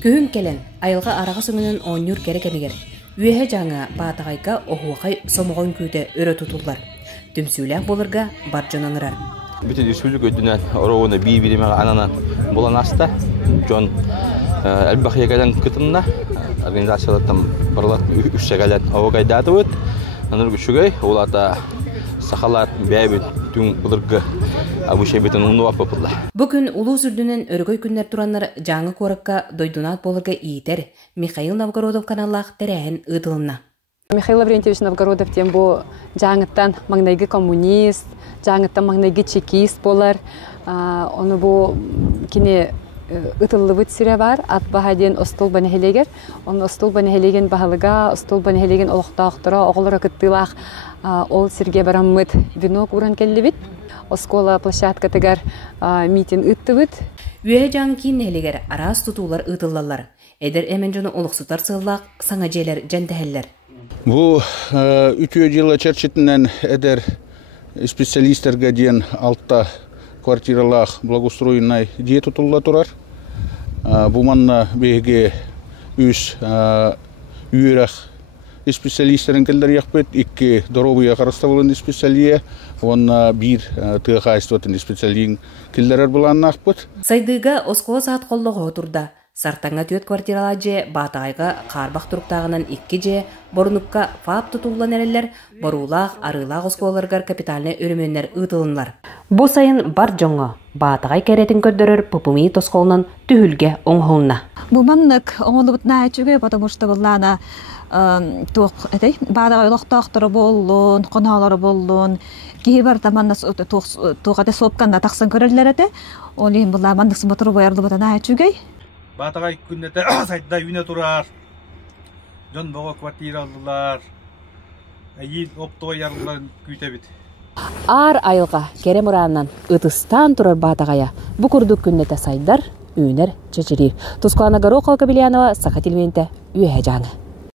Көһүн келен, айылға араға сөңінен оңнюр керек-емегер. Үйеhe жаңа батағайка оғуақай сомоғын күйде өрі тұтулар. Дүмсүйләк болырға бар жонаңырар. Bütün üsülük ödünen orovunu bir-birime ananan bulan hasta. John Elbakıya gelen kıtımda organizasyonlardan barılat üsse gelen ovagaydatı öt. Anır güçügey, olada sahalar beyabit tüm bulurgu bu şeybetin unu vapapılla. Bugün Ulu Sürdünün örgöy günler turanlar жаңы korukka doydunat bolurga iiter Mikhail Novgorodov kanallaq terehen ıdılına. Mikhail Lavrentьевич Novgorodov тем bu жаңыттан маңнайгы коммунист, жаңыттан маңнайгы чекист болар. Onu bu kine ıtıllıbıt süre var. At bahadien ostol baneheleger. Onu ostol banehelegen bahalıga, ostol banehelegen oluqtaqtıra, oğullara kıttılaq ol sirge baramıt vinok uran kellibit. Oskola площадка тегер митинг ыттыбыт. Үйе жаңы кейіннелегер арас тұтулар ұтылалар. Эдер әмен жоны олықсутар сыллақ саңа желер жәндәхеллер. Бұл 3 жылы чәрчетінен әдер специалистерге ден алтта квартиралақ благоустроенной дие тұтылла тұрар. Бұл манна беге үз үйерақ специалистерин келдер яқпет, икки дорогуя қарыстабылын специалия, онна бир тыға специалиин келдерер бұланын ақпыт. Сайдыға оскола саат қоллығы отырда. Сартаңа төт квартирала же батайға қарбақ тұрықтағынан 2 же, борыныққа фаап тұтулан әрелер, борулақ, арылақ осколаларғар капиталіне өріменлер ұтылынлар. Бұл сайын бар жоңы, батағай кәретін көддірір пұпымей тосқолынан түхілге оңғылына. Бұл маннық оңылы бұтына әчуге, потому что бұллана бада ойлоқтақтары болуын, қоналары болуын, кейбір таманна туғады сопқанда тақсын көрілер әді, ол ең бұлла мандықсын бұтыры бойарлы бұтына әчугей. Батағай күндеті сайтта үйіне тұрар, жон бұғы квартира алдылар, әйел оптуға ярылыларын күйті бет. Ар айылға керем ұранынан ұтыстан тұрар батағая, бұ күрдік күндеті сайдар, үйінер чечерер. Тускуана Горохова Кабелянова, Сахатилменте, үйе жаңы.